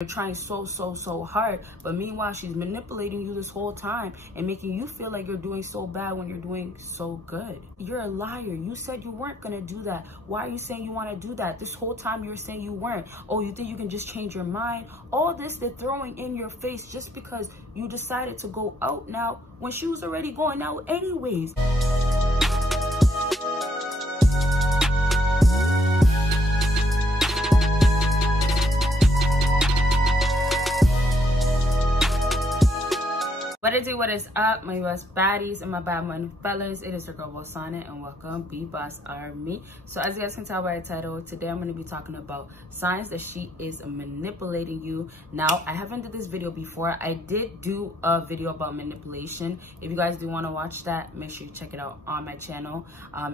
You're trying so hard, but meanwhile she's manipulating you this whole time and making you feel like you're doing so bad when you're doing so good. You're a liar. You said you weren't gonna do that. Why are you saying you want to do that? This whole time you were saying you weren't. Oh, you think you can just change your mind? All this they're throwing in your face just because you decided to go out now when she was already going out anyways. What is up, my best baddies and my bad money fellas? It is your girl Bosana and welcome BBossArmy. So as you guys can tell by the title, today I'm going to be talking about signs that she is manipulating you. Now, I haven't did this video before. I did do a video about manipulation. If you guys do want to watch that, make sure you check it out on my channel.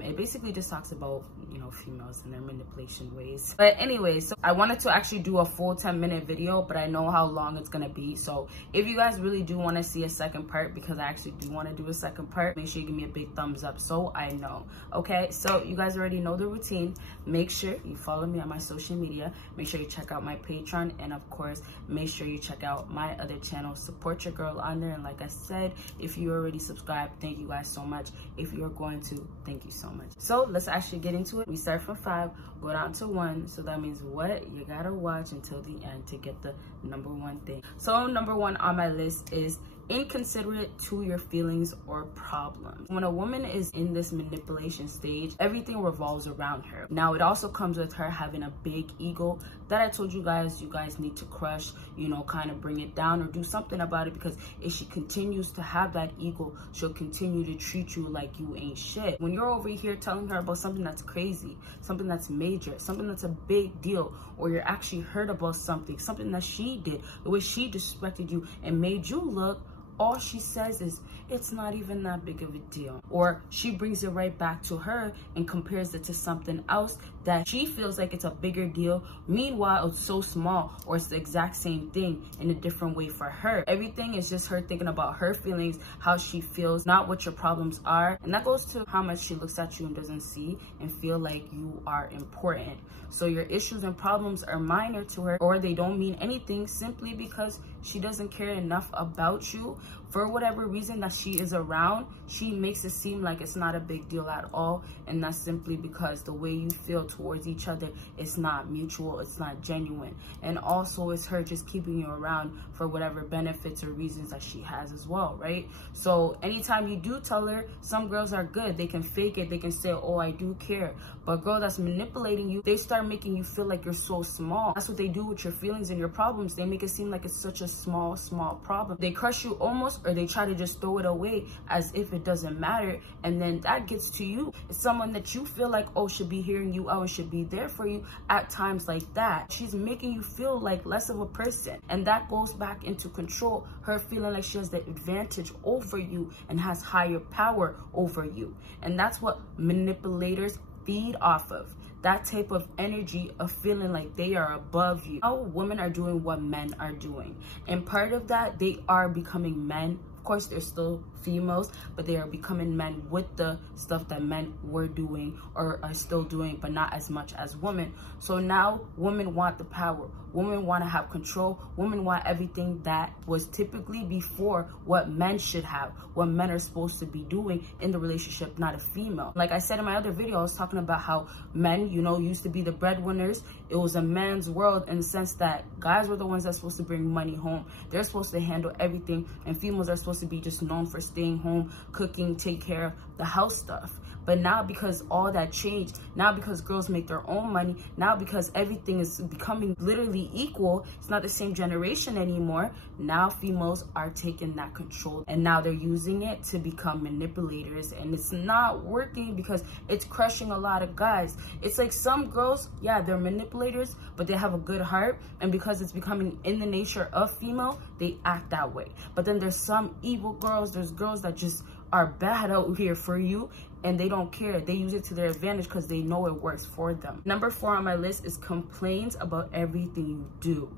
It basically just talks about, you know, females and their manipulation ways. But anyways, so I wanted to actually do a full 10-minute video, but I know how long it's going to be. So if you guys really do want to see a second part, because I actually do want to do a second part, make sure you give me a big thumbs up so I know. Okay, so you guys already know the routine. Make sure you follow me on my social media. Make sure you check out my Patreon, and of course make sure you check out my other channel. Support your girl on there, and like I said, if you already subscribed, thank you guys so much. If you're going to, thank you so much. So let's actually get into it. We start from 5, go down to 1, so that means what you gotta watch until the end to get the #1 thing. So #1 on my list is inconsiderate to your feelings or problems. When a woman is in this manipulation stage, everything revolves around her. Now, it also comes with her having a big ego that I told you guys need to crush, you know, kind of bring it down or do something about it, because if she continues to have that ego, she'll continue to treat you like you ain't shit. When you're over here telling her about something that's crazy, something that's major, something that's a big deal, or you're actually hurt about something that she did, the way she disrespected you and made you look, all she says is, it's not even that big of a deal. Or she brings it right back to her and compares it to something else that she feels like it's a bigger deal. Meanwhile, it's so small, or it's the exact same thing in a different way for her. Everything is just her thinking about her feelings, how she feels, not what your problems are. And that goes to how much she looks at you and doesn't see and feel like you are important. So your issues and problems are minor to her, or they don't mean anything, simply because she doesn't care enough about you. For whatever reason that she is around, she makes it seem like it's not a big deal at all. And that's simply because the way you feel towards each other is not mutual, it's not genuine. And also it's her just keeping you around for whatever benefits or reasons that she has as well, right? So anytime you do tell her, some girls are good, they can fake it, they can say, oh, I do care. But a girl that's manipulating you, they start making you feel like you're so small. That's what they do with your feelings and your problems. They make it seem like it's such a small problem. They crush you almost, or they try to just throw it away as if it doesn't matter. And then that gets to you. It's someone that you feel like, oh, should be hearing you out and should be there for you at times like that. She's making you feel like less of a person. And that goes back into control. Her feeling like she has the advantage over you and has higher power over you. And that's what manipulators feed off of. That type of energy of feeling like they are above you. How women are doing what men are doing. And part of that, they are becoming men. Of course, they're still females, but they are becoming men with the stuff that men were doing or are still doing, but not as much as women. So now women want the power. Women want to have control. Women want everything that was typically before what men should have, what men are supposed to be doing in the relationship, not a female. Like I said in my other video, I was talking about how men, you know, used to be the breadwinners. It was a man's world in the sense that guys were the ones that's supposed to bring money home. They're supposed to handle everything, and females are supposed to be just known for staying home, cooking, take care of the house stuff. But now, because all that changed, now because girls make their own money, now because everything is becoming literally equal, it's not the same generation anymore, now females are taking that control, and now they're using it to become manipulators, and it's not working because it's crushing a lot of guys. It's like some girls, yeah, they're manipulators, but they have a good heart, and because it's becoming in the nature of female, they act that way. But then there's some evil girls, there's girls that just are bad out here for you, and they don't care. They use it to their advantage because they know it works for them. #4 on my list is complaints about everything you do.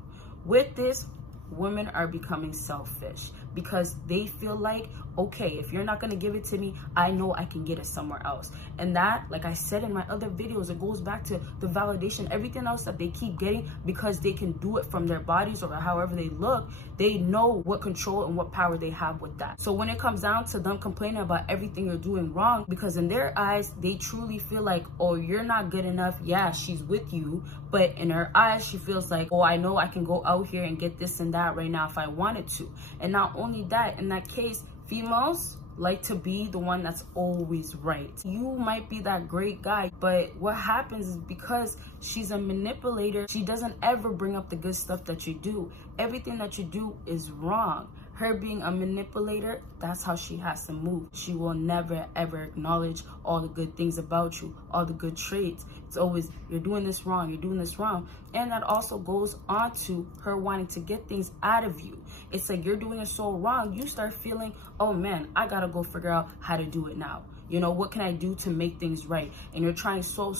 With this, women are becoming selfish because they feel like, okay, if you're not gonna give it to me, I know I can get it somewhere else. And that, like I said in my other videos, it goes back to the validation, everything else that they keep getting because they can do it from their bodies or however they look. They know what control and what power they have with that. So when it comes down to them complaining about everything you're doing wrong, because in their eyes, they truly feel like, oh, you're not good enough. Yeah, she's with you, but in her eyes, she feels like, oh, I know I can go out here and get this and that right now if I wanted to. And not only that, in that case, females like to be the one that's always right. You might be that great guy, but what happens is because she's a manipulator, she doesn't ever bring up the good stuff that you do. Everything that you do is wrong. Her being a manipulator, that's how she has to move. She will never ever acknowledge all the good things about you, all the good traits. It's always, you're doing this wrong, you're doing this wrong. And that also goes on to her wanting to get things out of you. It's like you're doing it so wrong, you start feeling, oh man, I gotta go figure out how to do it now. You know, what can I do to make things right? And you're trying so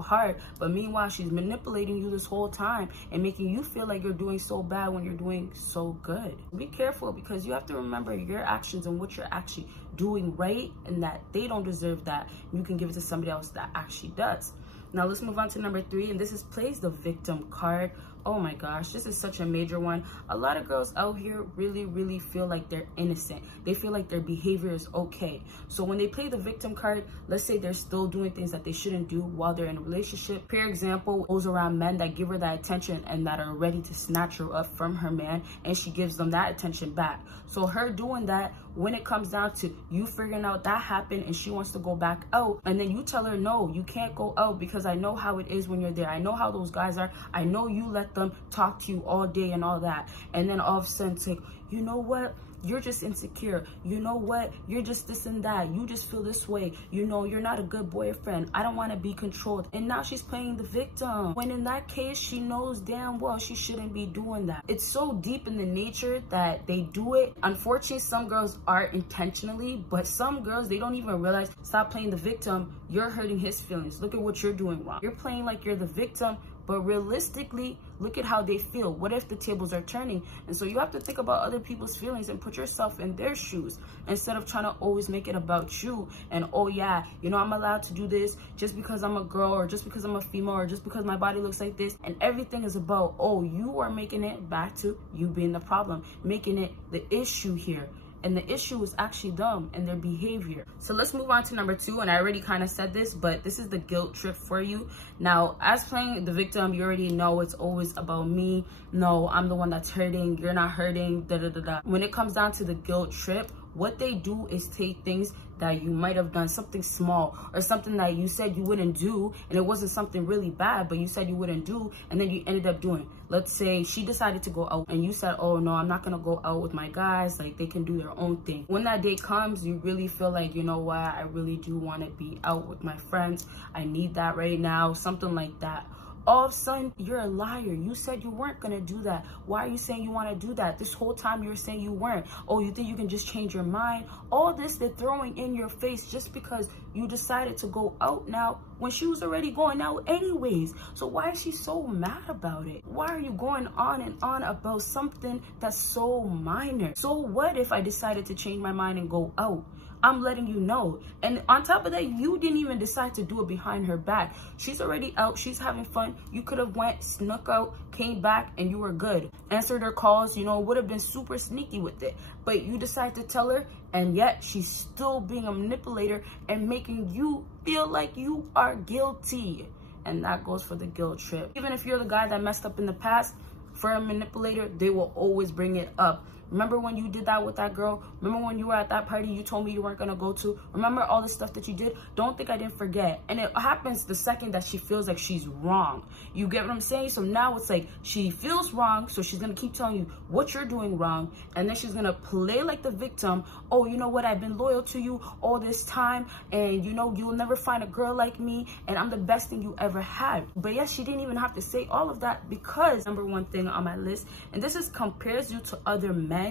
hard, but meanwhile, she's manipulating you this whole time and making you feel like you're doing so bad when you're doing so good. Be careful, because you have to remember your actions and what you're actually doing right, and that they don't deserve that. You can give it to somebody else that actually does. Now let's move on to number 3, and this is plays the victim card. Oh my gosh, this is such a major one. A lot of girls out here really feel like they're innocent. They feel like their behavior is okay. So when they play the victim card, let's say they're still doing things that they shouldn't do while they're in a relationship. For example, goes around men that give her that attention and that are ready to snatch her up from her man, and she gives them that attention back. So her doing that, when it comes down to you figuring out that happened and she wants to go back out, and then you tell her, no, you can't go out because I know how it is when you're there. I know how those guys are. I know you let them talk to you all day and all that. And then all of a sudden it's like, you know what? You're just insecure. You know what? You're just this and that. You just feel this way. You know, you're not a good boyfriend. I don't want to be controlled. And now she's playing the victim. When in that case, she knows damn well she shouldn't be doing that. It's so deep in the nature that they do it. Unfortunately, some girls are intentionally, but some girls, they don't even realize, stop playing the victim. You're hurting his feelings. Look at what you're doing wrong. You're playing like you're the victim, but realistically, look at how they feel. What if the tables are turning? And so you have to think about other people's feelings and put yourself in their shoes instead of trying to always make it about you. And, oh yeah, you know, I'm allowed to do this just because I'm a girl, or just because I'm a female, or just because my body looks like this. And everything is about, oh, you are making it back to you being the problem, making it the issue here. And the issue is actually them and their behavior. So let's move on to number 2. And I already kind of said this, but this is the guilt trip for you. Now, as playing the victim, you already know it's always about me. No, I'm the one that's hurting. You're not hurting. Da da da da. When it comes down to the guilt trip, what they do is take things that you might have done, something small or something that you said you wouldn't do, and it wasn't something really bad, but you said you wouldn't do, and then you ended up doing. Let's say she decided to go out and you said, oh no, I'm not gonna go out with my guys, like they can do their own thing. When that day comes, you really feel like, you know what, I really do want to be out with my friends. I need that right now, something like that. All of a sudden, you're a liar. You said you weren't going to do that. Why are you saying you want to do that? This whole time you were saying you weren't. Oh, you think you can just change your mind? All this they're throwing in your face just because you decided to go out now when she was already going out anyways. So why is she so mad about it? Why are you going on and on about something that's so minor? So what if I decided to change my mind and go out? I'm letting you know. And on top of that, you didn't even decide to do it behind her back. She's already out. She's having fun. You could have went, snuck out, came back, and you were good. Answered her calls, you know, would have been super sneaky with it. But you decide to tell her, and yet she's still being a manipulator and making you feel like you are guilty. And that goes for the guilt trip. Even if you're the guy that messed up in the past, for a manipulator, they will always bring it up. Remember when you did that with that girl? Remember when you were at that party you told me you weren't gonna go to? Remember all the stuff that you did? Don't think I didn't forget. And it happens the second that she feels like she's wrong. You get what I'm saying? So now it's like she feels wrong, so she's gonna keep telling you what you're doing wrong, and then she's gonna play like the victim. Oh, you know what? I've been loyal to you all this time, and you know you'll never find a girl like me, and I'm the best thing you ever had. But yes, she didn't even have to say all of that, because number 1 thing on my list, and this is compares you to other men,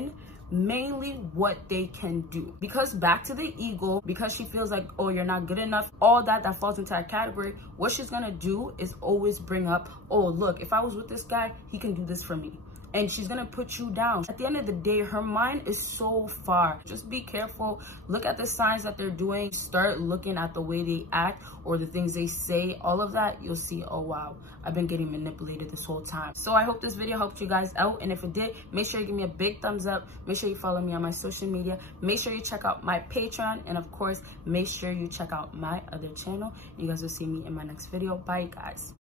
mainly what they can do. Because back to the ego, because she feels like, oh, you're not good enough, all that falls into that category. What she's gonna do is always bring up, oh, look, if I was with this guy, he can do this for me. and she's gonna put you down. At the end of the day, her mind is so far. Just be careful. Look at the signs that they're doing. Start looking at the way they act or the things they say. All of that, you'll see, oh wow, I've been getting manipulated this whole time. So I hope this video helped you guys out, and if it did, make sure you give me a big thumbs up. Make sure you follow me on my social media. Make sure you check out my Patreon, and of course, make sure you check out my other channel. You guys will see me in my next video. Bye, guys.